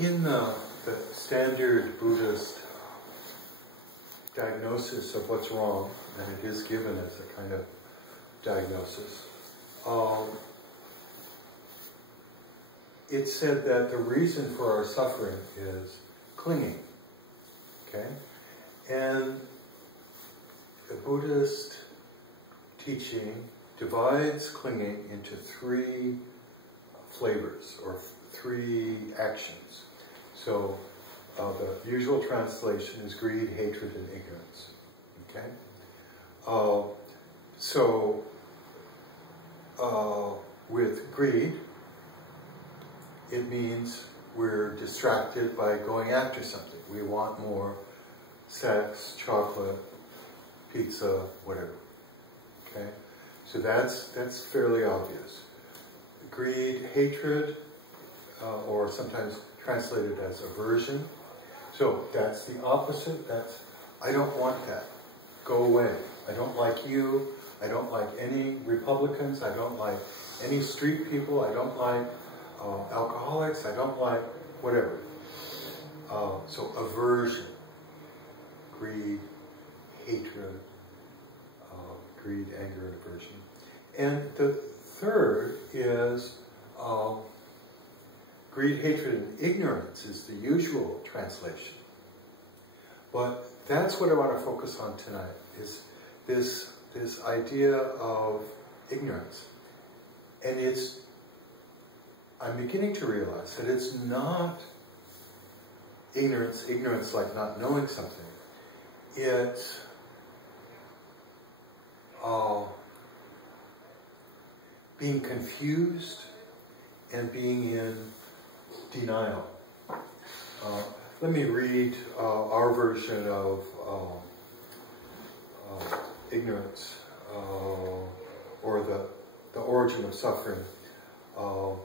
In the standard Buddhist diagnosis of what's wrong, and it is given as a kind of diagnosis, it's said that the reason for our suffering is clinging. Okay? And the Buddhist teaching divides clinging into three flavors, or three actions. So the usual translation is greed, hatred, and ignorance. Okay? With greed, it means we're distracted by going after something. We want more sex, chocolate, pizza, whatever. Okay? So that's fairly obvious. Greed, hatred, or sometimes translated as aversion. So that's the opposite. That's, I don't want that. Go away. I don't like you. I don't like any Republicans. I don't like any street people. I don't like alcoholics. I don't like whatever. So aversion, greed, hatred, greed, anger, and aversion. And the third is greed, hatred, and ignorance is the usual translation. But that's what I want to focus on tonight, is this idea of ignorance. And I'm beginning to realize that it's not ignorance like not knowing something. It's being confused and being in denial. Let me read our version of ignorance, or the origin of suffering. I'll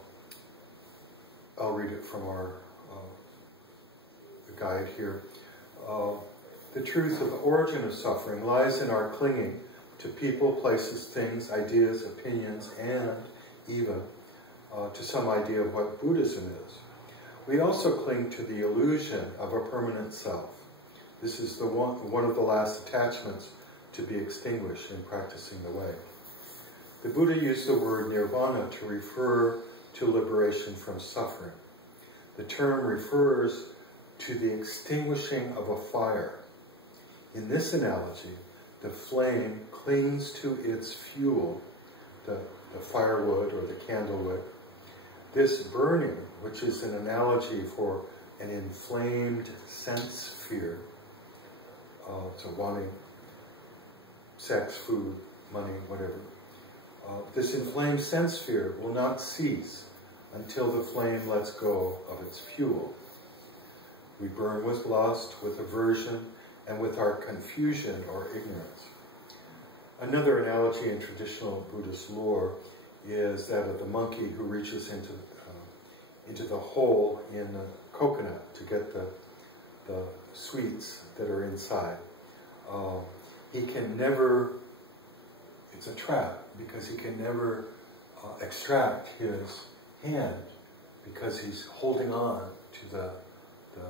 read it from our guide here. The truth of the origin of suffering lies in our clinging to people, places, things, ideas, opinions, and even to some idea of what Buddhism is. We also cling to the illusion of a permanent self. This is one of the last attachments to be extinguished in practicing the way. The Buddha used the word nirvana to refer to liberation from suffering. The term refers to the extinguishing of a fire. In this analogy, the flame clings to its fuel, the firewood or the candlewood. This burning, which is an analogy for an inflamed sense sphere, so wanting sex, food, money, whatever. This inflamed sense sphere will not cease until the flame lets go of its fuel. We burn with lust, with aversion, and with our confusion or ignorance. Another analogy in traditional Buddhist lore is that of the monkey who reaches into the hole in the coconut to get the sweets that are inside. He can never, it's a trap, because he can never extract his hand because he's holding on to the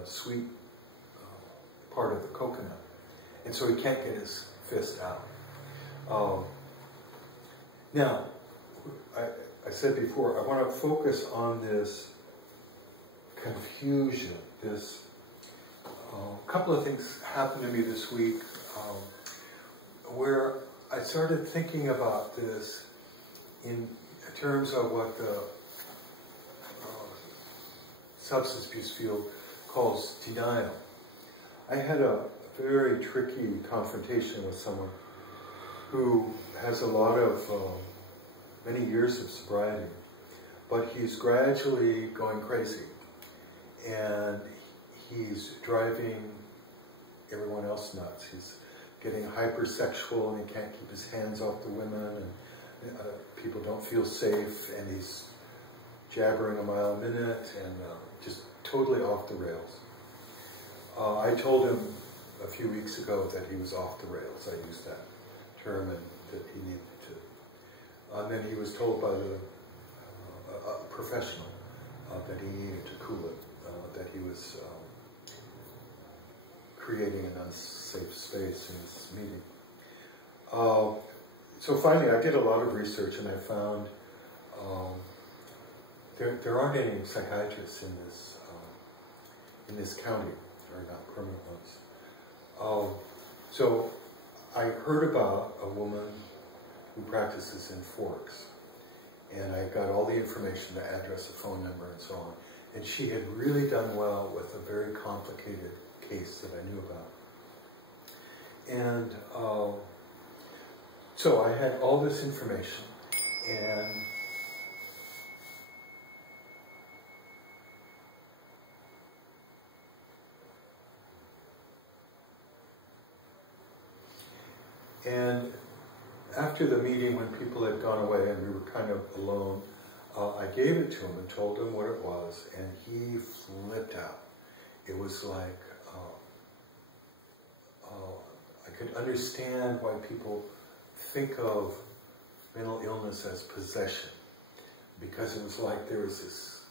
sweet part of the coconut. And so he can't get his fist out. Now, I said before, I want to focus on this confusion, this couple of things happened to me this week where I started thinking about this in terms of what the substance abuse field calls denial. I had a very tricky confrontation with someone who has a lot of, many years of sobriety, but he's gradually going crazy. And he's driving everyone else nuts. He's getting hypersexual and he can't keep his hands off the women, and people don't feel safe, and he's jabbering a mile a minute and just totally off the rails. I told him a few weeks ago that he was off the rails. I used that term, and that he needed to. And then he was told by a professional that he needed to cool it. that he was creating an unsafe space in this meeting. So finally, I did a lot of research, and I found there aren't any psychiatrists in this county, or not permanent ones. So I heard about a woman who practices in Forks, and I got all the information, the address, the phone number, and so on. And she had really done well with a very complicated case that I knew about. And so I had all this information, and after the meeting, when people had gone away and we were kind of alone, I gave it to him and told him what it was, and he flipped out. It was like, I could understand why people think of mental illness as possession, because it was like there was this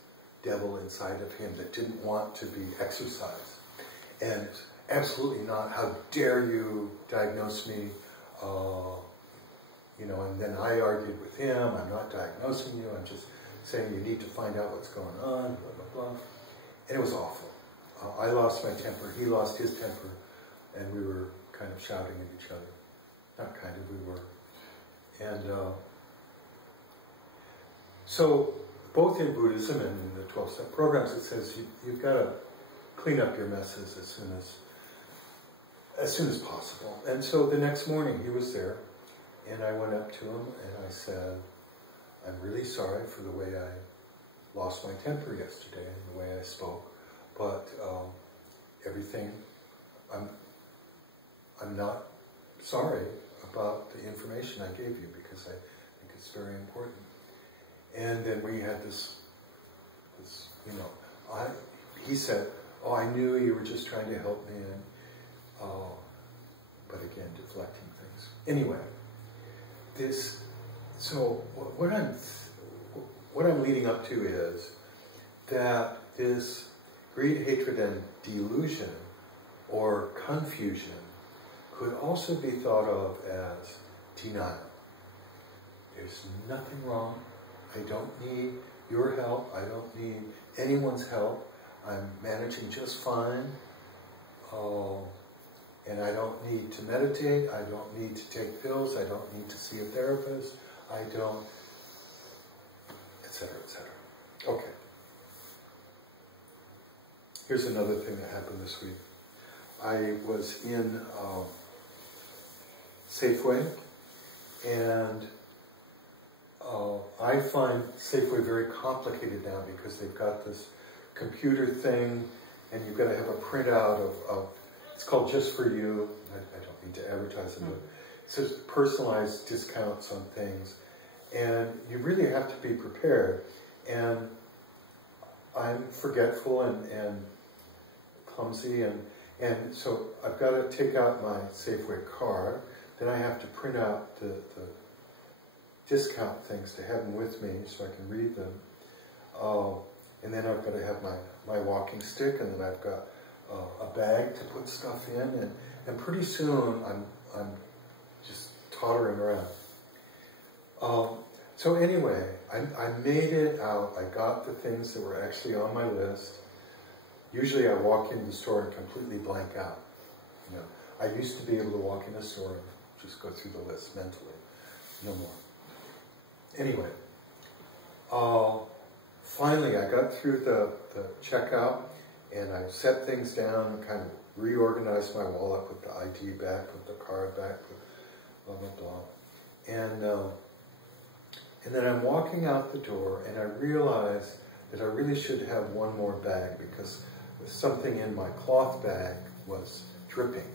devil inside of him that didn't want to be exorcised. And absolutely not, how dare you diagnose me, you know, and then I argued with him, I'm not diagnosing you, I'm just saying you need to find out what's going on, blah, blah, blah. And it was awful. I lost my temper, he lost his temper, and we were kind of shouting at each other. Not kind of, we were. And so, both in Buddhism and in the 12-step programs, it says you've got to clean up your messes as soon as possible. And so the next morning he was there, and I went up to him and I said, I'm really sorry for the way I lost my temper yesterday and the way I spoke, but everything, I'm not sorry about the information I gave you, because I think it's very important. And then we had this you know, he said, oh, I knew you were just trying to help me, and but again, deflecting things. Anyway, so what I'm leading up to is that this greed, hatred, and delusion, or confusion, could also be thought of as denial. There's nothing wrong. I don't need your help. I don't need anyone's help. I'm managing just fine. And I don't need to meditate. I don't need to take pills. I don't need to see a therapist. I don't, etc., etc. Okay. Here's another thing that happened this week. I was in Safeway, and I find Safeway very complicated now, because they've got this computer thing, and you've got to have a printout of it's called Just For You. I don't mean to advertise it, but it says personalized discounts on things, and you really have to be prepared. And I'm forgetful and clumsy, and so I've got to take out my Safeway card. Then I have to print out the discount things to have them with me so I can read them. And then I've got to have my walking stick, and then I've got a bag to put stuff in, and pretty soon I'm just tottering around. So anyway, I made it out. I got the things that were actually on my list. Usually I walk into the store and completely blank out. You know, I used to be able to walk in the store and just go through the list mentally. No more. Anyway, finally I got through the checkout, and I set things down and kind of reorganized my wallet, put the ID back, put the card back, put blah, blah, blah. And then I'm walking out the door, and I realize that I really should have one more bag, because something in my cloth bag was dripping.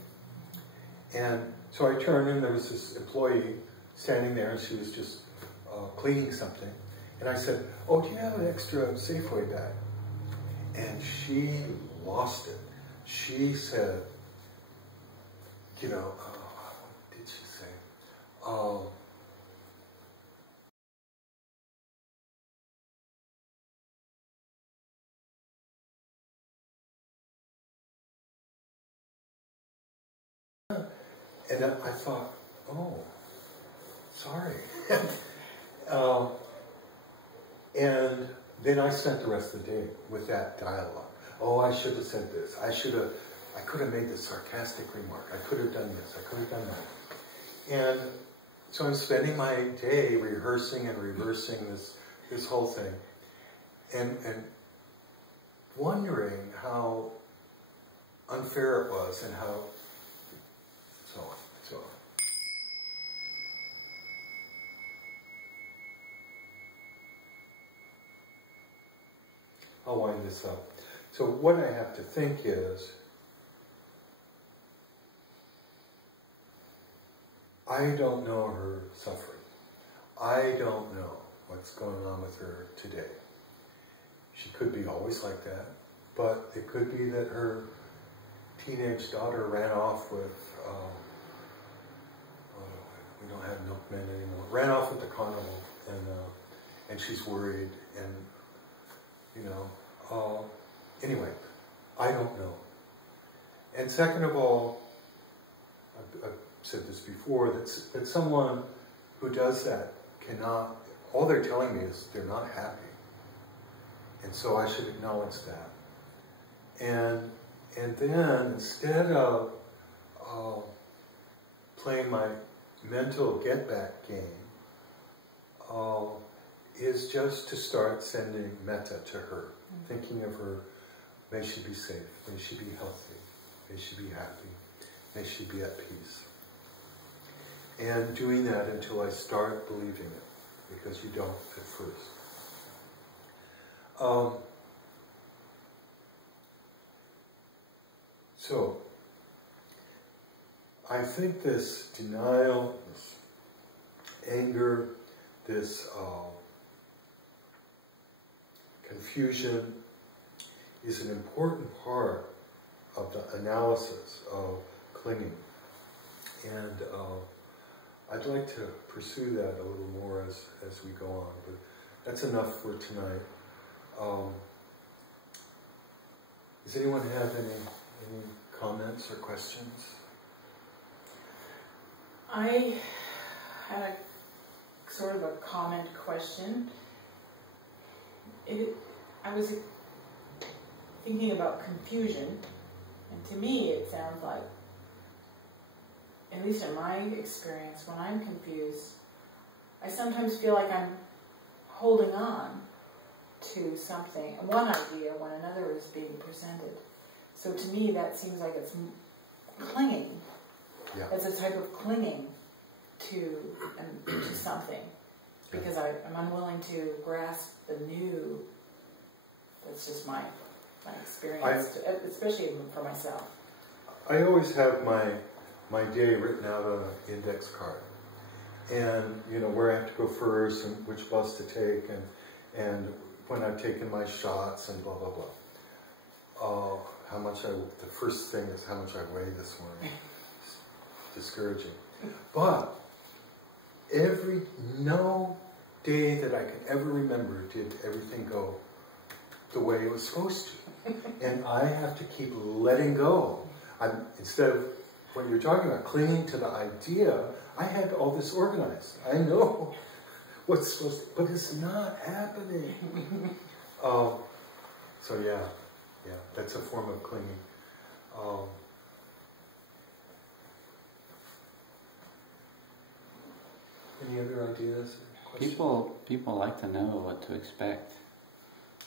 And so I turned, and there was this employee standing there, and she was just cleaning something. And I said, oh, do you have an extra Safeway bag? And she lost it. She said, you know, what did she say? And I thought, oh, sorry. And then I spent the rest of the day with that dialogue. Oh, I should have said this. I could have made this sarcastic remark. I could have done this. I could have done that. And so I'm spending my day rehearsing and reversing this whole thing. And wondering how unfair it was and how so on. I'll wind this up. So what I have to think is, I don't know her suffering. I don't know what's going on with her today. She could be always like that, but it could be that her teenage daughter ran off with, we don't have milkmen anymore, ran off with the carnival, and she's worried, and, anyway, I don't know. And second of all, I've said this before, that someone who does that cannot, all they're telling me is they're not happy. And so I should acknowledge that. And then instead of playing my mental get-back game, is just to start sending metta to her, thinking of her, may she be safe, may she be healthy, may she be happy, may she be at peace. And doing that until I start believing it, because you don't at first. So, I think this denial, this anger, this confusion is an important part of the analysis of clinging. And I'd like to pursue that a little more as we go on, but that's enough for tonight. Does anyone have any comments or questions? I had a sort of a comment question. I was thinking about confusion, and to me it sounds like, at least in my experience, when I'm confused, I sometimes feel like I'm holding on to something, one idea, when another is being presented. So to me that seems like it's clinging. Yeah. It's a type of clinging to something, because I'm unwilling to grasp the new. That's just my experience, especially for myself. I always have my day written out on an index card, and where I have to go first, and which bus to take, and when I've taken my shots, and blah blah blah. The first thing is how much I weigh this morning. Discouraging. But no day that I can ever remember did everything go the way it was supposed to. And I have to keep letting go. Instead of what you're talking about, clinging to the idea, I had all this organized. I know what's supposed to, but it's not happening. So yeah, that's a form of clinging. Any other ideas? People like to know what to expect.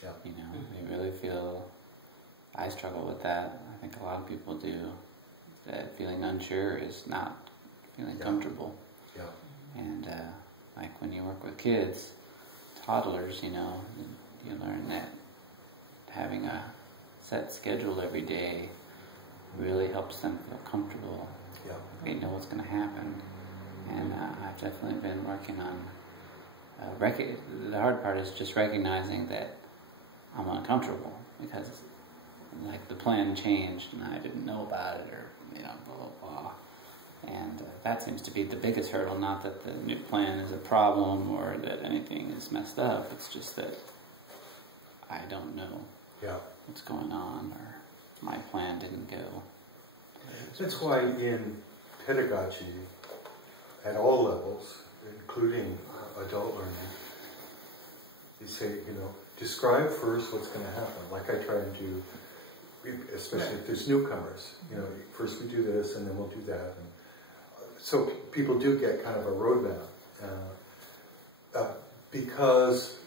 Yeah. They really feel. I struggle with that. I think a lot of people do. That feeling unsure is not feeling comfortable. Yeah. And like when you work with kids, toddlers, you learn that having a set schedule every day really helps them feel comfortable. Yeah. They know what's going to happen. And I've definitely been working on the hard part is just recognizing that I'm uncomfortable, because like the plan changed and I didn't know about it, or blah blah blah. And that seems to be the biggest hurdle. Not that the new plan is a problem or that anything is messed up. It's just that I don't know what's going on, or my plan didn't go. That's why in pedagogy at all levels, including adult learning. You say, you know, describe first what's going to happen, like I try and do, especially if there's newcomers. You know, first we do this, and then we'll do that. And so people do get kind of a roadmap, because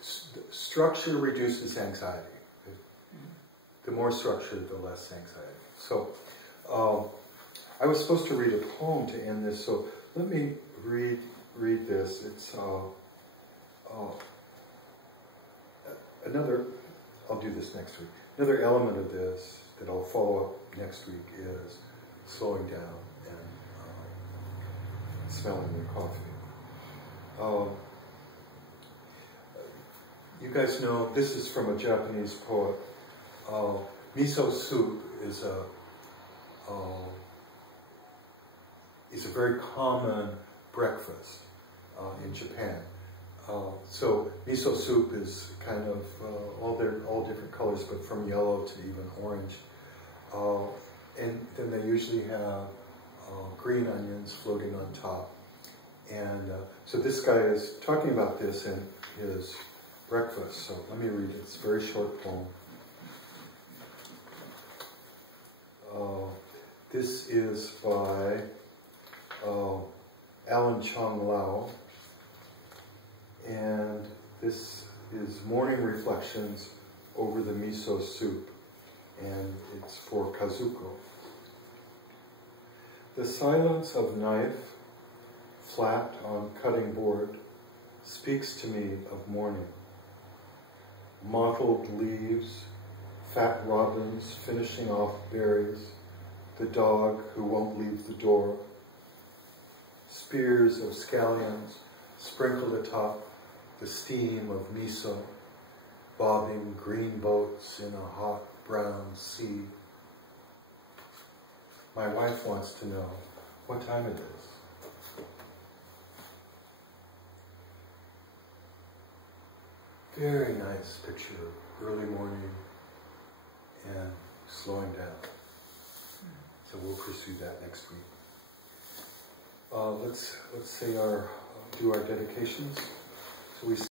structure reduces anxiety. The more structure, the less anxiety. So I was supposed to read a poem to end this, so let me read this. It's another, I'll do this next week. Another element of this that I'll follow up next week is slowing down and smelling your coffee. You guys know, this is from a Japanese poet. Miso soup is a very common breakfast in Japan. So miso soup is kind of all different colors, but from yellow to even orange. And then they usually have green onions floating on top. And so this guy is talking about this in his breakfast. So let me read it. It's a very short poem. This is by Alan Chung Lau, and this is Morning Reflections over the Miso Soup, and it's for Kazuko. The silence of knife flapped on cutting board speaks to me of morning. Mottled leaves, fat robins finishing off berries, the dog who won't leave the door, spears of scallions sprinkled atop the steam of miso, bobbing green boats in a hot brown sea. My wife wants to know what time it is. Very nice picture of early morning and slowing down. So we'll pursue that next week. Let's do our dedications. So we